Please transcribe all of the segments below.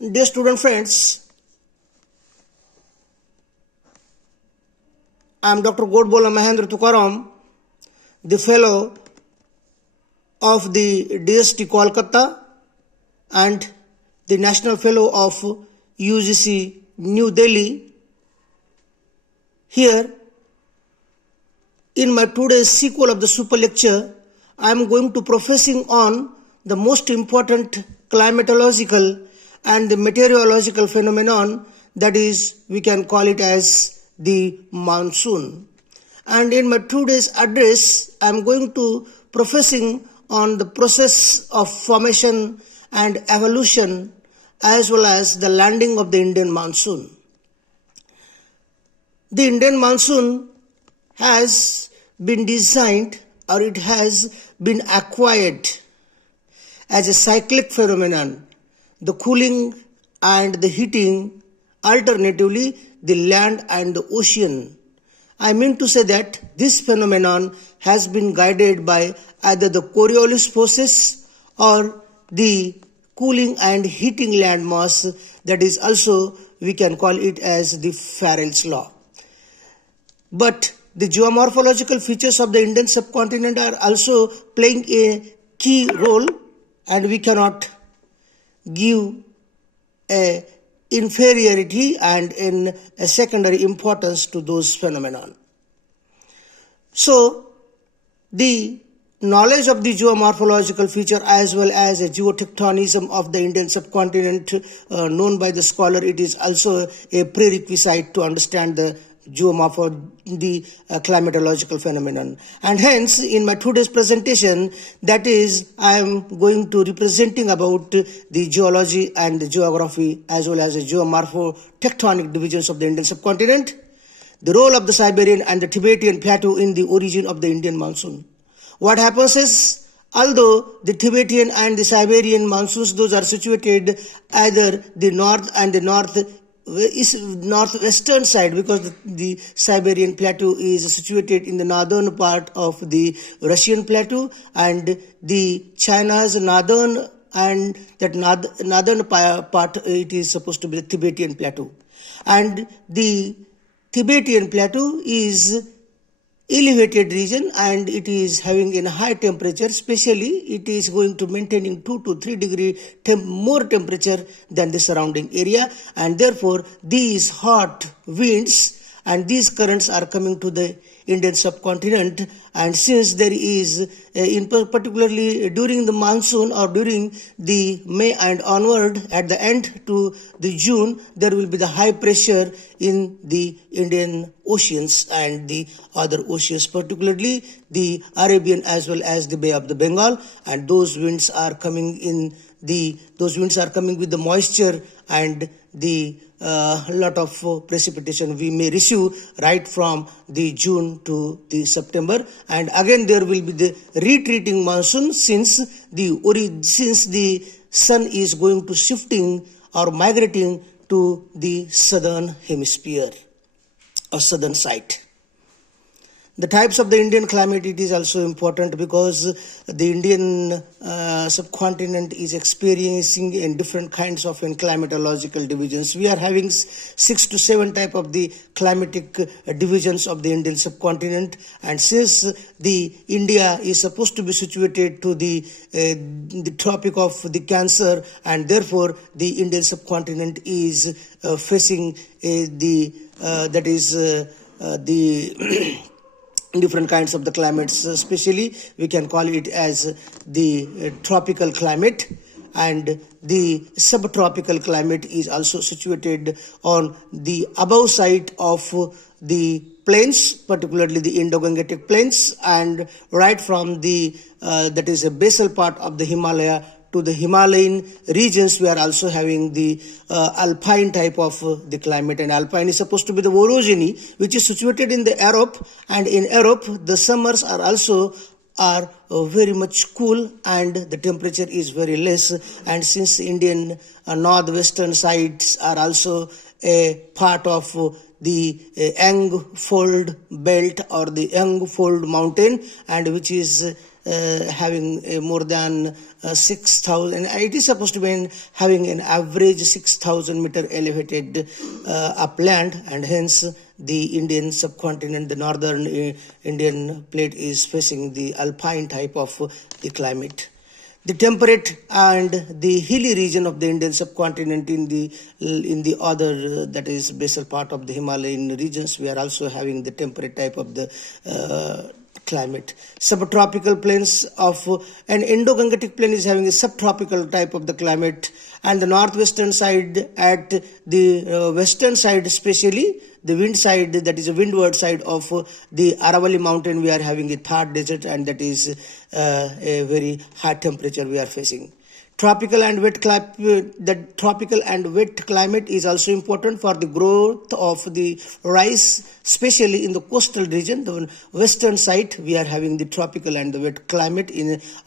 Dear student friends, I am Dr. Godbola Mahendra Tukaram, the fellow of the DST Kolkata and the National Fellow of UGC New Delhi. Here, in my today's sequel of the super lecture, I am going to professing on the most important climatological and the meteorological phenomenon, that is, we can call it as the monsoon. And in my today's address, I am going to professing on the process of formation and evolution as well as the landing of the Indian monsoon. The Indian monsoon has been designed, or it has been acquired as a cyclic phenomenon, the cooling and the heating, alternatively the land and the ocean. I mean to say that this phenomenon has been guided by either the Coriolis forces or the cooling and heating land mass, that is also we can call it as the Farrell's law. But the geomorphological features of the Indian subcontinent are also playing a key role, and we cannot give a inferiority and in a secondary importance to those phenomena. So, the knowledge of the geomorphological feature as well as a geotectonism of the Indian subcontinent known by the scholar, it is also a prerequisite to understand the climatological phenomenon. And hence, in my today's presentation, that is, I am going to representing about the geology and the geography as well as the geomorphotectonic divisions of the Indian subcontinent, the role of the Siberian and the Tibetan plateau in the origin of the Indian monsoon. What happens is, although the Tibetan and the Siberian monsoons, those are situated either the north and the northwestern side, because the Siberian plateau is situated in the northern part of the Russian plateau, and the China's northern and that northern part, it is supposed to be the Tibetan plateau. And the Tibetan plateau is elevated region and it is having a high temperature, especially it is going to maintaining 2 to 3 degree more temperature than the surrounding area, and therefore these hot winds and these currents are coming to the Indian subcontinent. And since there is particularly during the monsoon or during the May and onward, at the end to the June, there will be the high pressure in the Indian oceans and the other oceans, particularly the Arabian as well as the Bay of the Bengal, and those winds are coming with the moisture and the lot of precipitation we may receive right from the June to the September. And again there will be the retreating monsoon since the sun is going to shifting or migrating to the southern hemisphere or southern side. The types of the Indian climate, it is also important because the Indian subcontinent is experiencing in different kinds of climatological divisions. We are having 6 to 7 type of the climatic divisions of the Indian subcontinent, and since the India is supposed to be situated to the tropic of the Cancer, and therefore the Indian subcontinent is facing the different kinds of the climates, especially we can call it as the tropical climate, and the subtropical climate is also situated on the above side of the plains, particularly the Indo-Gangetic plains, and right from the that is a basal part of the Himalaya to the Himalayan regions, we are also having the alpine type of the climate, and alpine is supposed to be the orogeny, which is situated in the Europe, and in Europe the summers are also very much cool and the temperature is very less. And since Indian northwestern sides are also a part of the Yang Fold belt or the Yang Fold mountain, and which is having more than 6,000. It is supposed to be having an average 6,000 meter elevated upland, and hence the Indian subcontinent, the northern Indian plate is facing the alpine type of the climate. The temperate and the hilly region of the Indian subcontinent in the other that is basal part of the Himalayan regions, we are also having the temperate type of the climate. Subtropical plains of an Indo-Gangetic plain is having a subtropical type of the climate, and the northwestern side, at the western side especially, the wind side, that is a windward side of the Aravalli mountain, we are having a Thar desert, and that is a very high temperature we are facing. Tropical and wet climate, the tropical and wet climate is also important for the growth of the rice, especially in the coastal region. The western side, we are having the tropical and the wet climate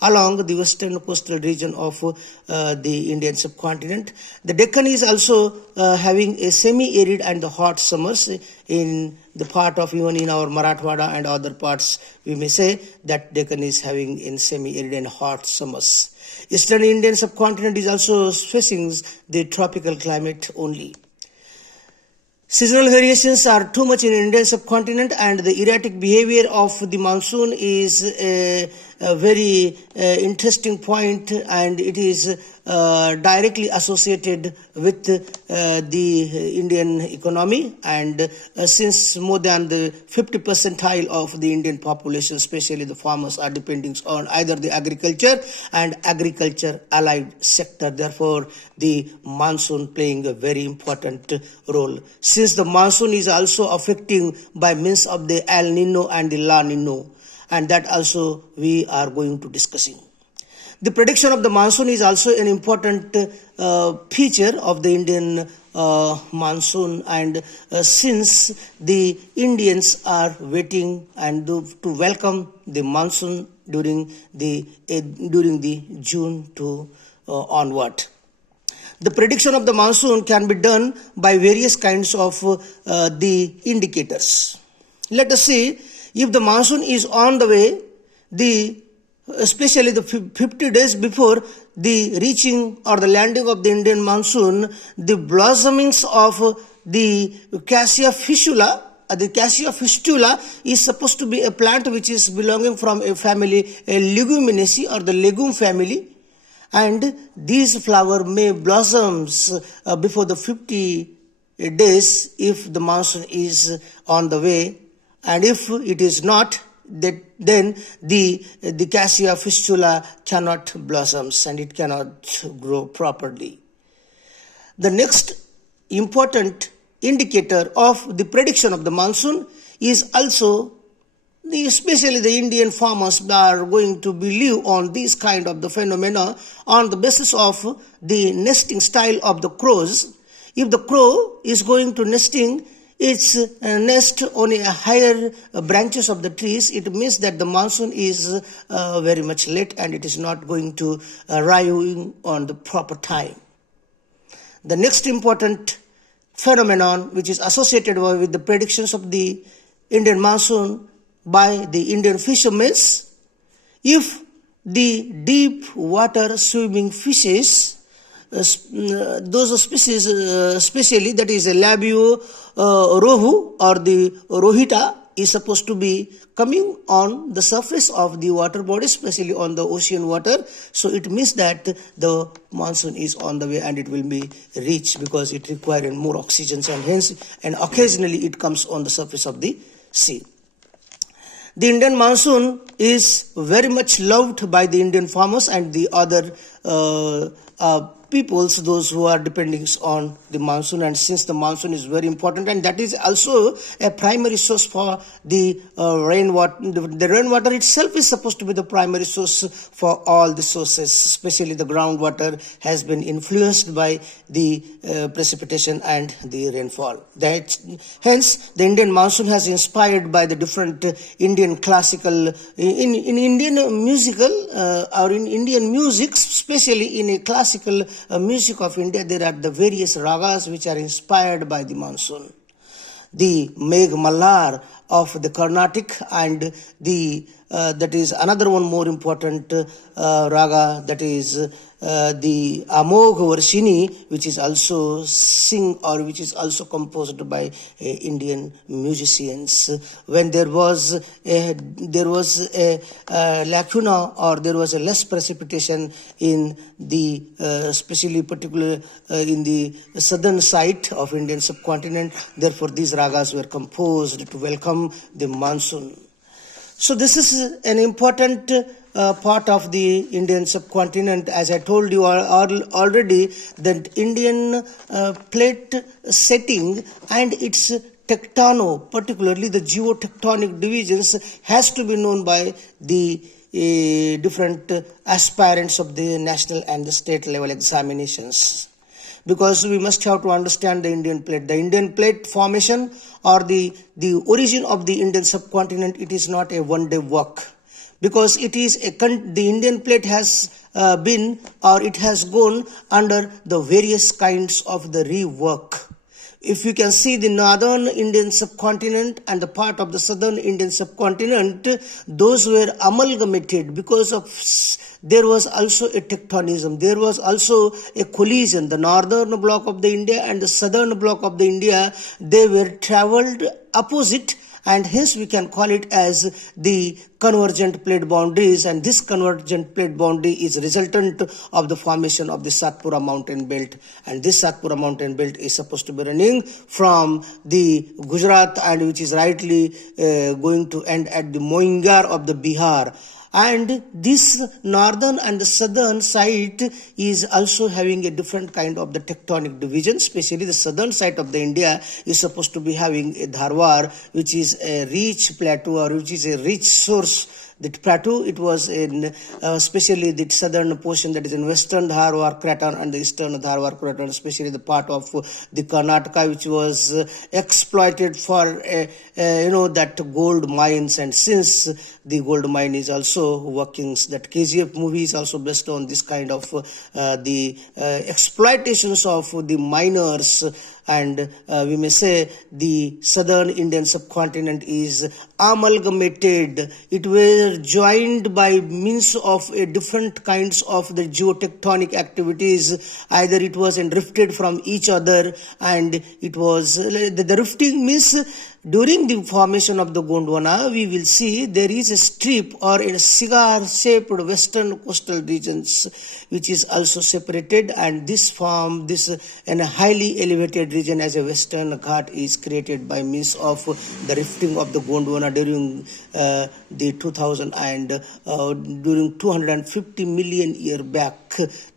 along the western coastal region of the Indian subcontinent. The Deccan is also having a semi-arid and the hot summers. In the part of even in our Marathwada and other parts, we may say that Deccan is having in semi-arid and hot summers. Eastern Indian subcontinent is also facing the tropical climate only. Seasonal variations are too much in Indian subcontinent, and the erratic behavior of the monsoon is a very interesting point, and it is directly associated with the Indian economy, and since more than the 50 percentile of the Indian population, especially the farmers, are depending on either the agriculture and agriculture allied sector, therefore the monsoon playing a very important role. Since the monsoon is also affecting by means of the El Nino and the La Nino, and that also we are going to discussing. The prediction of the monsoon is also an important feature of the Indian monsoon, and since the Indians are waiting and to welcome the monsoon during the June to onward. The prediction of the monsoon can be done by various kinds of the indicators. Let us see, if the monsoon is on the way, especially the 50 days before the reaching or the landing of the Indian monsoon, the blossomings of the Cassia fistula, is supposed to be a plant which is belonging from a family, a Leguminaceae or the legume family, and these flower may blossoms before the 50 days if the monsoon is on the way, and if it is not, then the Cassia fistula cannot blossom and it cannot grow properly. The next important indicator of the prediction of the monsoon is also especially the Indian farmers are going to believe on this kind of the phenomena on the basis of the nesting style of the crows. If the crow is going to nesting its nest on a higher branches of the trees, it means that the monsoon is very much late and it is not going to arrive on the proper time. The next important phenomenon which is associated with the predictions of the Indian monsoon by the Indian fishermen, if the deep water swimming fishes, those species, especially that is a labio rohu or the rohita, is supposed to be coming on the surface of the water body, especially on the ocean water. So it means that the monsoon is on the way and it will be reached because it requires more oxygen, and hence and occasionally it comes on the surface of the sea. The Indian monsoon is very much loved by the Indian farmers and the other peoples, those who are depending on the monsoon, and since the monsoon is very important and that is also a primary source for the rainwater. The rainwater itself is supposed to be the primary source for all the sources, especially the groundwater has been influenced by the precipitation and the rainfall. Hence the Indian monsoon has inspired by the different Indian classical, in Indian musical or in Indian music, especially in a classical music of India, there are the various ragas which are inspired by the monsoon. The Megh Mallar of the Carnatic and the that is another one more important raga, that is the Amogh Varshini, which is also which is also composed by Indian musicians. When there was a lacuna, or there was a less precipitation in the especially particular in the southern side of Indian subcontinent, therefore these ragas were composed to welcome the monsoon. So this is an important part of the Indian subcontinent. As I told you already, that Indian plate setting and its particularly the geotectonic divisions, has to be known by the different aspirants of the national and the state level examinations. Because we must have to understand the Indian plate. The Indian plate formation, or the origin of the Indian subcontinent, it is not a one-day work. Because it is the Indian plate has been, or it has gone under the various kinds of the rework. If you can see the northern Indian subcontinent and the part of the southern Indian subcontinent, those were amalgamated because of there was also a tectonism, there was also a collision. The northern block of the India and the southern block of the India, they were traveled opposite, and hence we can call it as the convergent plate boundaries, and this convergent plate boundary is resultant of the formation of the Satpura mountain belt, and this Satpura mountain belt is supposed to be running from the Gujarat, and which is rightly going to end at the Moingar of the Bihar. And this northern and the southern side is also having a different kind of the tectonic division. Especially the southern side of the India is supposed to be having a Dharwar, which is a rich plateau, or which is a rich source. That plateau, it was in especially the southern portion, that is in western Dharwar craton and the eastern Dharwar craton, especially the part of the Karnataka, which was exploited for that gold mines. And since the gold mine is also workings, that KGF movie is also based on this kind of the exploitations of the miners. And we may say the southern Indian subcontinent is amalgamated. It was joined by means of a different kinds of the geotectonic activities. Either it was drifted from each other, and it was the rifting means during the formation of the Gondwana, we will see there is a strip or a cigar-shaped western coastal regions, which is also separated, and this in a highly elevated region as a western Ghat is created by means of the rifting of the Gondwana during the 2000 and during 250 million year back.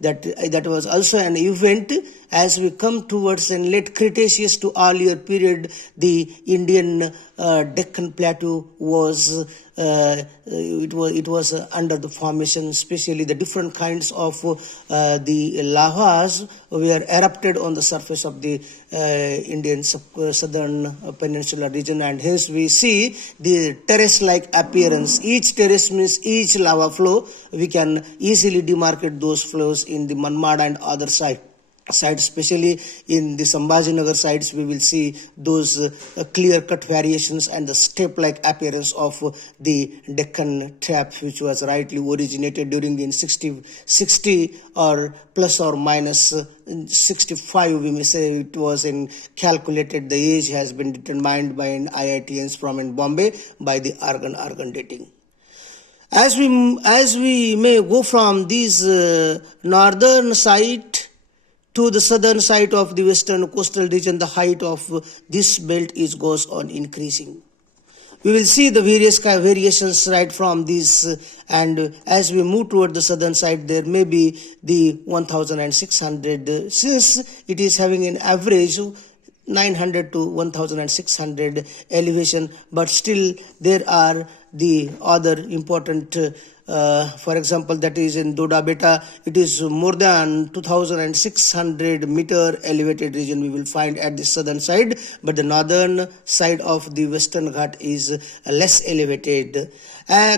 That was also an event. As we come towards in late Cretaceous to earlier period, the Indian Deccan Plateau was it was under the formation, especially the different kinds of the lavas were erupted on the surface of the Indian southern peninsular region, and hence we see the terrace-like appearance. Each terrace means each lava flow. We can easily demarcate those flows in the Manmad and other sites, especially in the Sambhajinagar sides. We will see those clear-cut variations and the step-like appearance of the Deccan trap, which was rightly originated during the 60 or plus or minus 65, we may say it was calculated. The age has been determined by IITians from in Bombay by the argon dating. As we may go from this northern side to the southern side of the western coastal region, the height of this belt goes on increasing. We will see the various variations right from this, and as we move toward the southern side, there may be the 1,600, since it is having an average 900 to 1,600 elevation, but still there are the other important for example, that is in Doda Beta, it is more than 2600 meter elevated region we will find at the southern side, but the northern side of the Western Ghat is less elevated.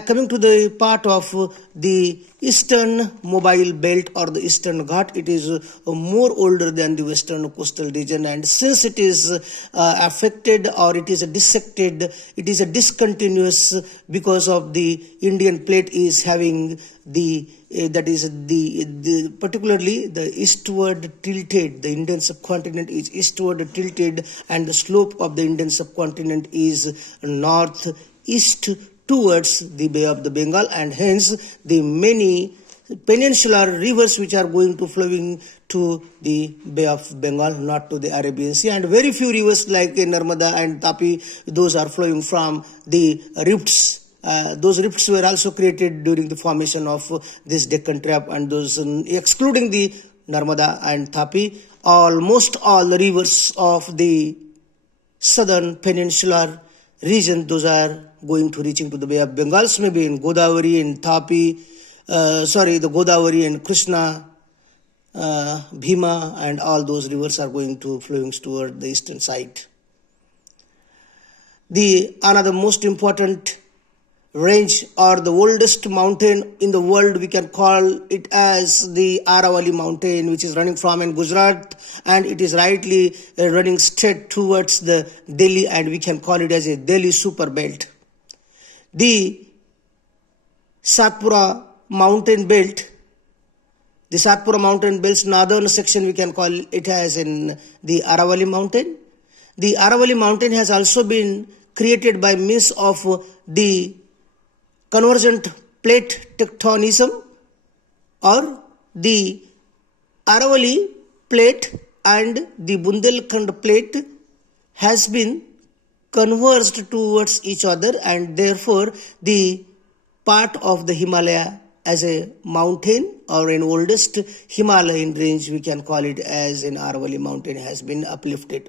Coming to the part of the Eastern Mobile Belt or the Eastern Ghat, it is more older than the Western coastal region, and since it is affected or it is dissected, it is a discontinuous because of the Indian plate is having the that is the particularly the eastward tilted. The Indian subcontinent is eastward tilted, and the slope of the Indian subcontinent is northeast towards the Bay of the Bengal, and hence the many peninsular rivers which are going to flowing to the Bay of Bengal, not to the Arabian Sea, and very few rivers like Narmada and Tapi, those are flowing from the rifts. Those rifts were also created during the formation of this Deccan Trap, and those excluding the Narmada and Tapi, almost all the rivers of the southern peninsular region, those are going to reaching to the Bay of Bengal, maybe in Godavari, in Tapi, the Godavari and Krishna, Bhima, and all those rivers are going to flowing toward the eastern side. The another most important range or the oldest mountain in the world, we can call it as the Aravalli mountain, which is running from in Gujarat, and it is rightly running straight towards the Delhi, and we can call it as a Delhi super belt. The Satpura mountain belt, the Satpura mountain belt's northern section, we can call it as in the Aravalli mountain. The Aravalli mountain has also been created by means of the convergent plate tectonism, or the Aravalli plate and the Bundelkhand plate has been converged towards each other, and therefore the part of the Himalaya as a mountain or an oldest Himalayan range, we can call it as an Aravalli mountain, has been uplifted.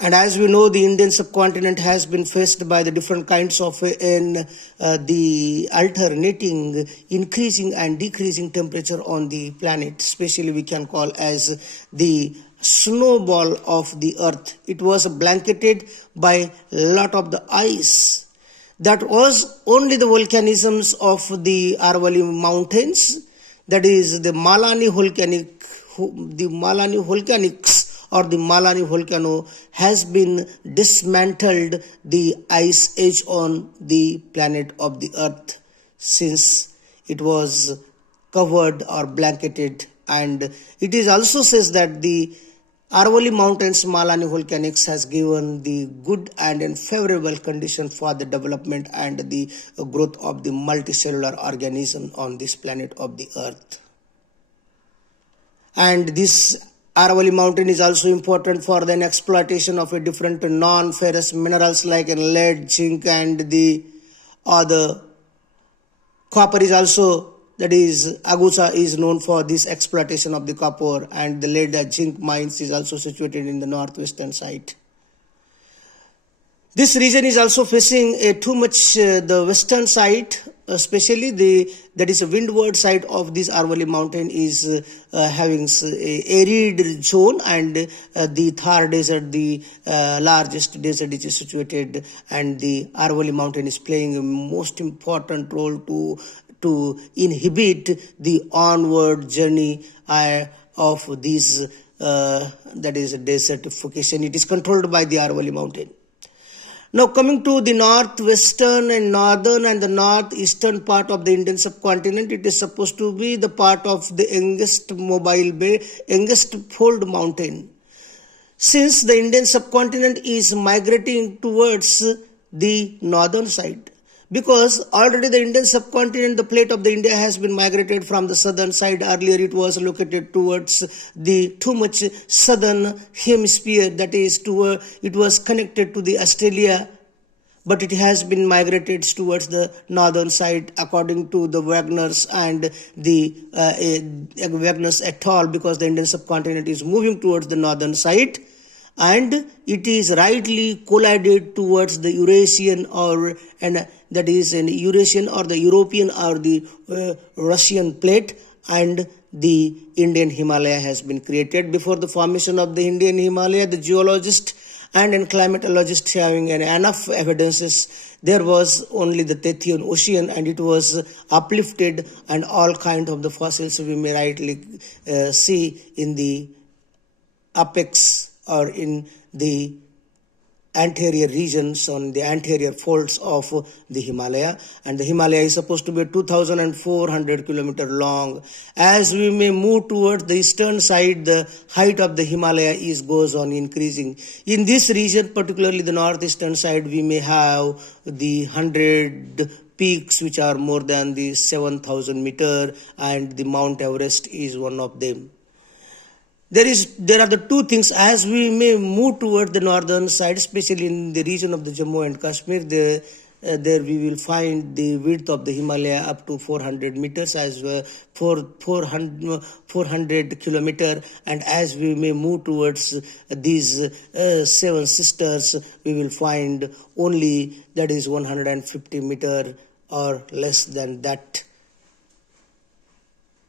And as we know, the Indian subcontinent has been faced by the different kinds of the alternating increasing and decreasing temperature on the planet. Especially we can call as the snowball of the earth. It was blanketed by a lot of the ice. That was only the volcanisms of the Aravalli mountains, that is the Malani volcanics or the Malani volcano has been dismantled the ice age on the planet of the earth, since it was covered or blanketed. And it is also says that the Aravalli Mountains Malani volcanics has given the good and favorable condition for the development and the growth of the multicellular organism on this planet of the earth. And this Aravalli mountain is also important for the exploitation of a different non-ferrous minerals like lead, zinc, and the other copper is also, that is Agucha is known for this exploitation of the copper, and the lead and zinc mines is also situated in the northwestern side. This region is also facing too much the western side, especially that is a windward side of this Aravalli mountain is having a arid zone, and the Thar desert, the largest desert, is situated, and the Aravalli mountain is playing a most important role to inhibit the onward journey of this that is desertification. It is controlled by the Aravalli mountain. Now coming to the northwestern and northern and the northeastern part of the Indian subcontinent, it is supposed to be the part of the youngest mobile bay, youngest fold mountain. Since the Indian subcontinent is migrating towards the northern side, because already the Indian subcontinent, the plate of the India has been migrated from the southern side. Earlier it was located towards the too much southern hemisphere, that is it was connected to the Australia, but it has been migrated towards the northern side according to the Wagner's and the Wagner's et al., because the Indian subcontinent is moving towards the northern side. and it is rightly collided towards the Eurasian or and that is an Eurasian or the European or the Russian plate, and the Indian Himalaya has been created. Before the formation of the Indian Himalaya, the geologist and climatologist having enough evidences, there was only the Tethyan Ocean, and it was uplifted, and all kind of the fossils we may rightly see in the apex or in the anterior regions, on the anterior folds of the Himalaya. And the Himalaya is supposed to be 2,400 kilometers long. As we may move towards the eastern side, the height of the Himalaya goes on increasing. In this region, particularly the northeastern side, we may have the 100 peaks which are more than the 7,000 meter, and the Mount Everest is one of them. There are the two things. As we may move toward the northern side, especially in the region of the Jammu and Kashmir, there we will find the width of the Himalaya up to 400 meters, as 400 kilometer. And as we may move towards these seven sisters, we will find only that is 150 meter or less than that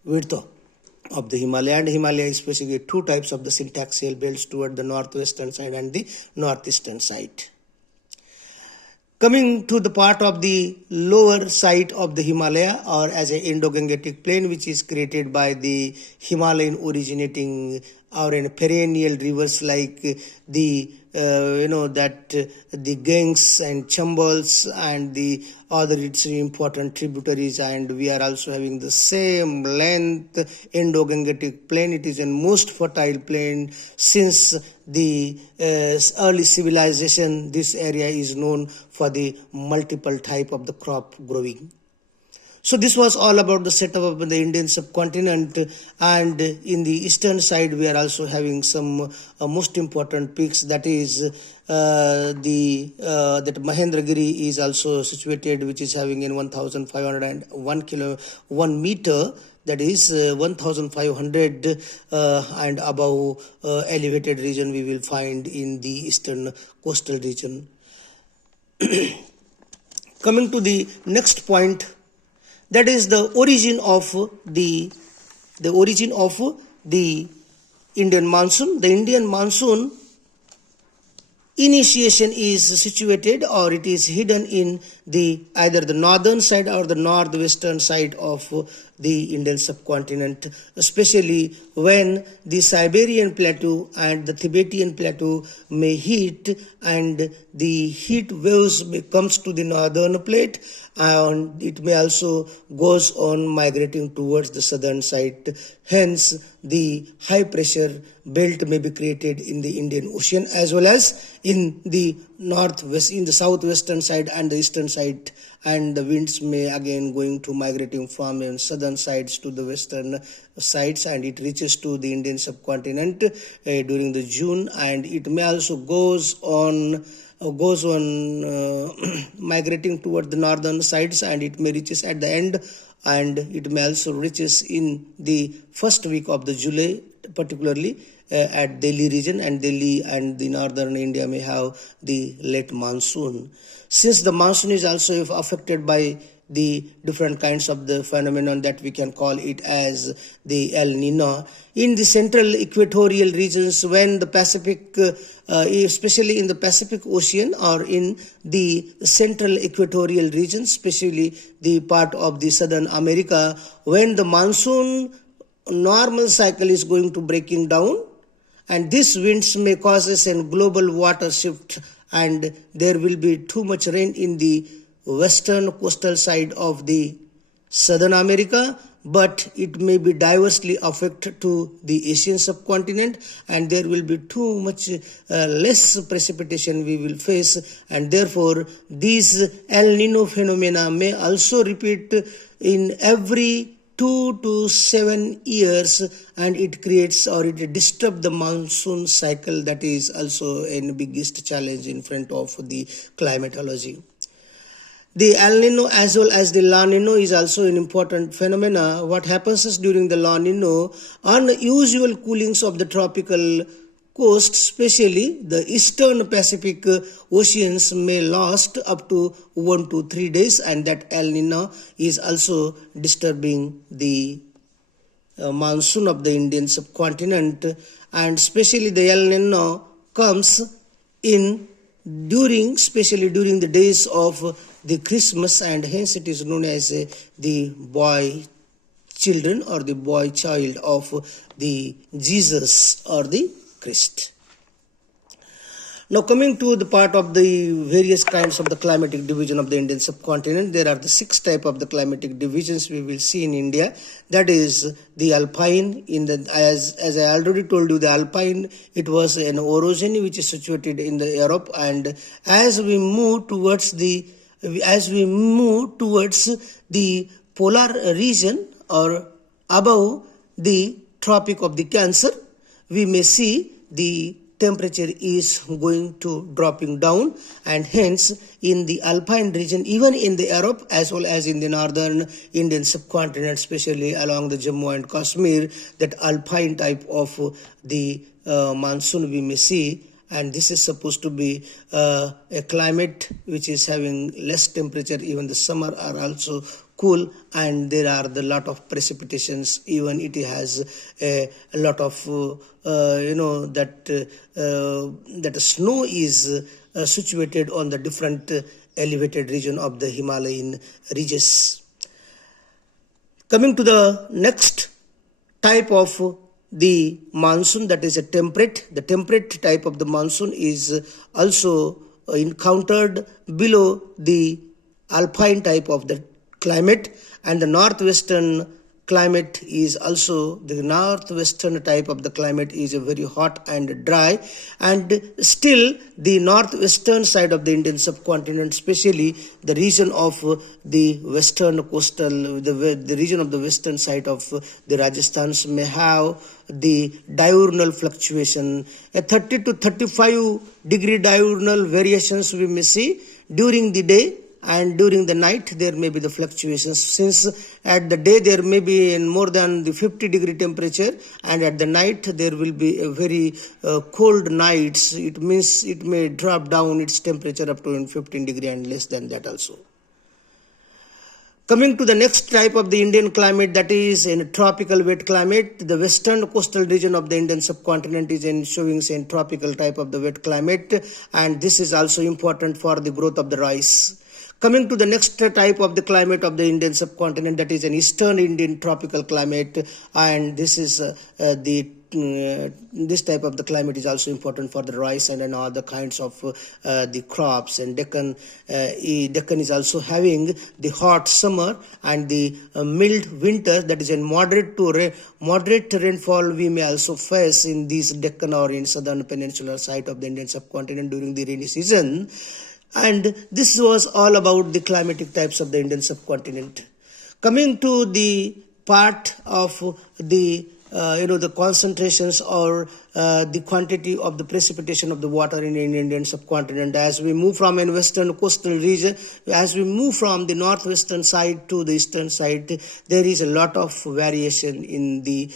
width of the Himalaya. And Himalaya is basically two types of the syntaxial belts toward the northwestern side and the northeastern side. Coming to the part of the lower side of the Himalaya, or as an Indo-Gangetic plain, which is created by the Himalayan originating or in perennial rivers like the the Ganges and Chambals and the other its important tributaries, and we are also having the same length Indo-Gangetic plain. It is a most fertile plain since the early civilization. This area is known for the multiple type of the crop growing. So this was all about the setup of the Indian subcontinent, and in the eastern side we are also having some most important peaks. That is that Mahendra is also situated, which is having in 1,501 meter. That is 1,500 and above elevated region we will find in the eastern coastal region. Coming to the next point, that is the origin of the Indian monsoon. The Indian monsoon initiation is situated, or it is hidden in the either the northern side or the northwestern side of the Indian subcontinent, especially when the Siberian plateau and the Tibetan plateau may heat, and the heat waves comes to the northern plate, and it may also goes on migrating towards the southern side. Hence, the high pressure belt may be created in the Indian Ocean as well as in the northwest, in the southwestern side and the eastern side, and the winds may again going to migrating from southern sides to the western sides, and it reaches to the Indian subcontinent during the June, and it may also goes on migrating toward the northern sides, and it may reaches at the end, and it may also reaches in the first week of the July, particularly at Delhi region, and Delhi and the northern India may have the late monsoon. Since the monsoon is also affected by the different kinds of the phenomenon that we can call it as the El Nino. In the central equatorial regions, when the Pacific, especially in the Pacific Ocean or in the central equatorial regions, especially the part of the Southern America, when the monsoon normal cycle is going to breaking down, and these winds may causes a global water shift, and there will be too much rain in the western coastal side of the Southern America, but it may be diversely affected to the Asian subcontinent, and there will be too much less precipitation we will face, and therefore these El Nino phenomena may also repeat in every 2 to 7 years, and it creates or it disturbs the monsoon cycle. That is also a biggest challenge in front of the climatology. The El Nino as well as the La Nino is also an important phenomena. What happens is during the La Nino, unusual coolings of the tropical coast, especially the eastern Pacific oceans, may last up to 1 to 3 days, and that El Nino is also disturbing the monsoon of the Indian subcontinent, and especially the El Nino comes in especially during the days of the Christmas, and hence it is known as the boy children or the boy child of the Jesus or the Christ. Now coming to the part of the various kinds of the climatic division of the Indian subcontinent, there are the 6 types of the climatic divisions we will see in India. That is the alpine, as I already told you, the alpine, it was an orogeny which is situated in the Europe, and as we move towards the polar region or above the Tropic of the Cancer, we may see the temperature is going to dropping down, and hence in the alpine region, even in the Europe as well as in the northern Indian subcontinent, especially along the Jammu and Kashmir, that alpine type of the monsoon we may see. And this is supposed to be a climate which is having less temperature. Even the summer are also cool, and there are the lot of precipitations. Even it has a lot of that snow is situated on the different elevated region of the Himalayan ridges. Coming to the next type of the monsoon, that is a temperate. The temperate type of the monsoon is also encountered below the alpine type of the climate, and the northwestern climate is also, the northwestern type of the climate is a very hot and dry, and still the northwestern side of the Indian subcontinent, especially the region of the western coastal, the region of the western side of the Rajasthan, may have the diurnal fluctuation, a 30 to 35 degree diurnal variations we may see during the day, and during the night there may be the fluctuations, since at the day there may be in more than the 50 degree temperature, and at the night there will be a very cold nights. It means it may drop down its temperature up to 15 degree and less than that also. Coming to the next type of the Indian climate, that is in tropical wet climate. The western coastal region of the Indian subcontinent is showing a tropical type of the wet climate, and this is also important for the growth of the rice. Coming to the next type of the climate of the Indian subcontinent, that is an eastern Indian tropical climate, and this is this type of the climate is also important for the rice and other kinds of the crops. And Deccan is also having the hot summer and the mild winter, that is in moderate rainfall we may also face in these Deccan or in southern peninsular side of the Indian subcontinent during the rainy season. And this was all about the climatic types of the Indian subcontinent. Coming to the part of the the concentrations or the quantity of the precipitation of the water in the Indian subcontinent, as we move from a western coastal region, as we move from the northwestern side to the eastern side, there is a lot of variation in the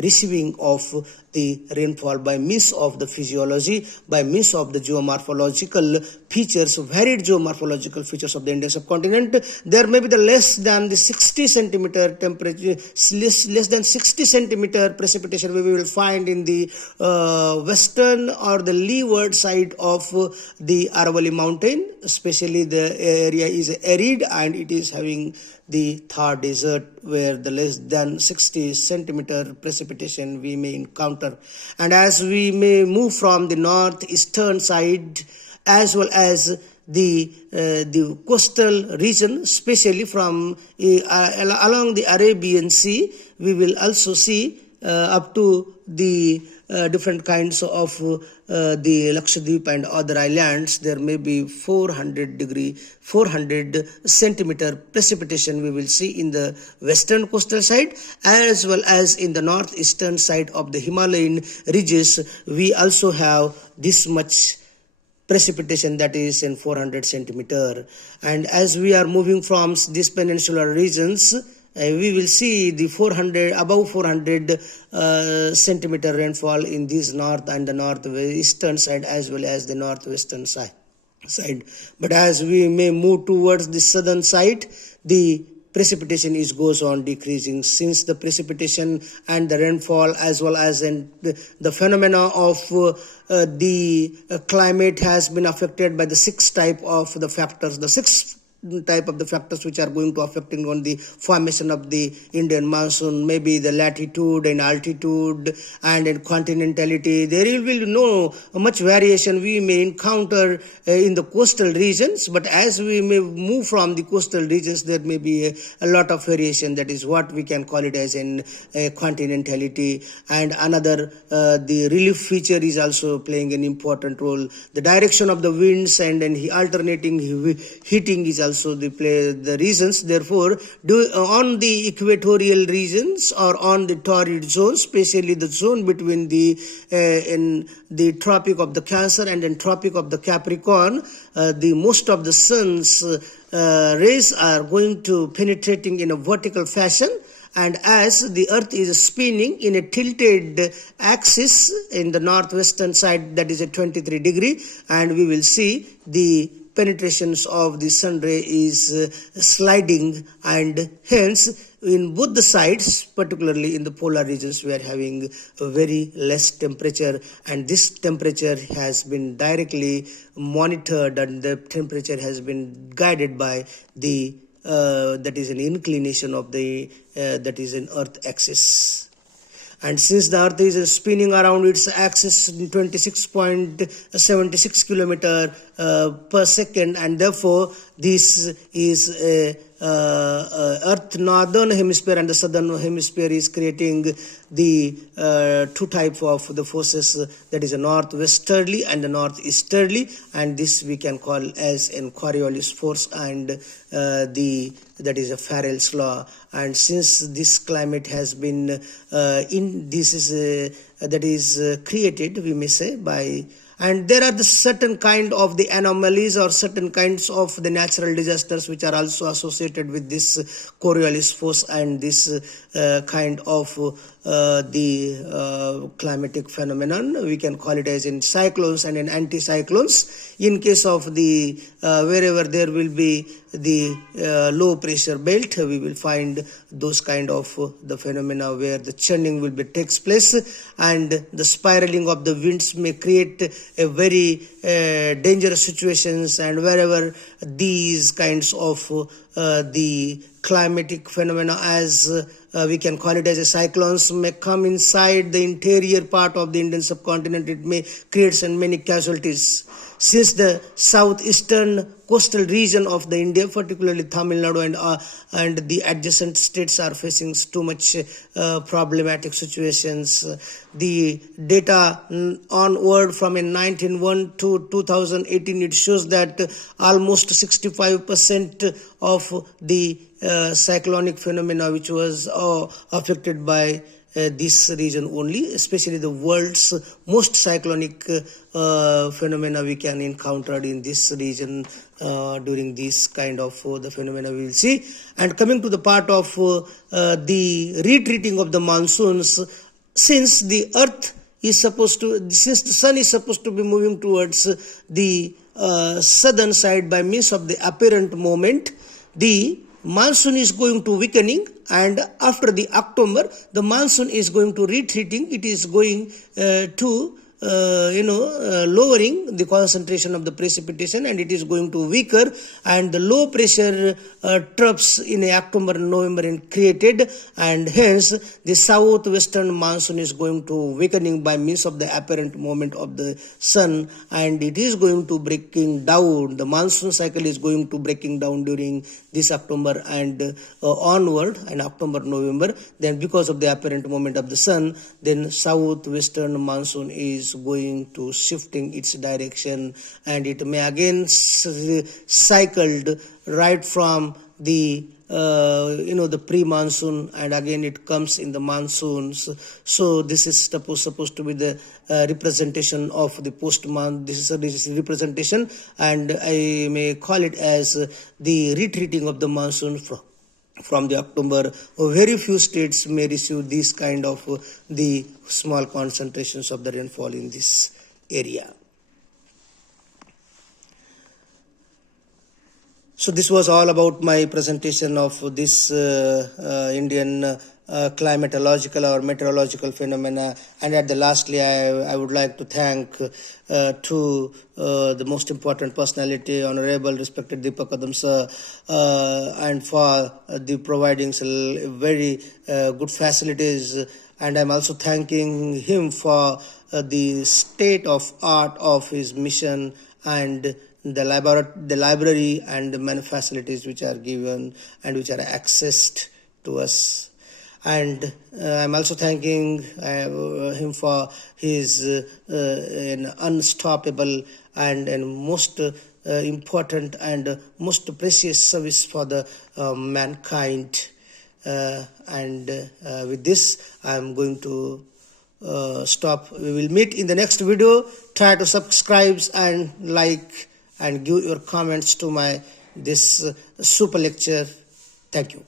receiving of the rainfall by means of the physiology, by means of the geomorphological features, varied geomorphological features of the Indian subcontinent. There may be the less than the 60 centimeter temperature, less than 60 centimeter precipitation we will find in the western or the leeward side of the Aravalli mountain. Especially the area is arid and it is having the Thar desert, where the less than 60 centimeter precipitation we may encounter. And as we may move from the northeastern side as well as the coastal region, especially from along the Arabian Sea, we will also see up to the different kinds of the Lakshadweep and other islands. There may be 400 centimeter precipitation we will see in the western coastal side, as well as in the northeastern side of the Himalayan ridges. We also have this much precipitation, that is in 400 centimeter. And as we are moving from these peninsular regions, we will see the 400 above 400 centimeter rainfall in this north and the northeastern side as well as the northwestern side. But as we may move towards the southern side, the precipitation goes on decreasing, since the precipitation and the rainfall as well as the phenomena of the climate has been affected by the six type of the factors, the six type of the factors which are going to affecting on the formation of the Indian monsoon, maybe the latitude and altitude and in continentality. There will be no much variation we may encounter in the coastal regions, but as we may move from the coastal regions, there may be a lot of variation. That is what we can call it as in continentality. And another, the relief feature is also playing an important role. The direction of the winds and alternating heating is also the reasons. Therefore, on the equatorial regions or on the torrid zones, especially the zone between the in the Tropic of the Cancer and then Tropic of the Capricorn, the most of the sun's rays are going to penetrating in a vertical fashion. And as the earth is spinning in a tilted axis in the northwestern side, that is a 23 degree, and we will see the penetrations of the sun ray is sliding, and hence in both the sides, particularly in the polar regions, we are having a very less temperature, and this temperature has been directly monitored and the temperature has been guided by the that is an inclination of the that is an earth axis. And since the earth is spinning around its axis in 26.76 kilometer per second, and therefore this is a earth northern hemisphere and the southern hemisphere is creating the two types of the forces, that is a northwesterly and the northeasterly, and this we can call as an Coriolis force and that is a Farrell's law. And since this climate has been created, we may say, by, and there are the certain kind of the anomalies or certain kinds of the natural disasters which are also associated with this Coriolis force and this kind of the climatic phenomenon. We can call it as in cyclones and in anticyclones. In case of the wherever there will be the low pressure belt, we will find those kind of the phenomena where the churning will be takes place, and the spiraling of the winds may create a very dangerous situations, and wherever these kinds of the climatic phenomena, as we can call it as a cyclones, may come inside the interior part of the Indian subcontinent, it may create many casualties. Since the southeastern coastal region of the India, particularly Tamil Nadu and the adjacent states, are facing too much problematic situations. The data onward from in 1901 to 2018, it shows that almost 65% of the cyclonic phenomena which was affected by this region only, especially the world's most cyclonic phenomena we can encounter in this region during this kind of the phenomena we will see. And coming to the part of the retreating of the monsoons, since the sun is supposed to be moving towards the southern side by means of the apparent moment, the monsoon is going to weakening, and after the October, the monsoon is going to retreating. It is going to lowering the concentration of the precipitation, and it is going to weaker, and the low pressure troughs in October and November are created, and hence the southwestern monsoon is going to weakening by means of the apparent movement of the sun, and it is going to breaking down. The monsoon cycle is going to breaking down during this October and onward, and October, November. Then because of the apparent movement of the sun, then southwestern monsoon is going to shifting its direction, and it may again cycled right from the the pre-monsoon, and again it comes in the monsoons. So this is supposed to be the representation of the post-monsoon. This is a representation, and I may call it as the retreating of the monsoon from the October, very few states may receive this kind of the small concentrations of the rainfall in this area. So this was all about my presentation of this Indian climatological or meteorological phenomena. And at the lastly, I would like to thank to the most important personality, Honorable Respected Deepak Kadam sir, and for the providing very good facilities. And I'm also thanking him for the state of art of his mission and the library and the many facilities which are given and which are accessed to us. And I'm also thanking him for his an unstoppable and most important and most precious service for the mankind. And with this, I'm going to stop. We will meet in the next video. Try to subscribe and like and give your comments to my this super lecture. Thank you.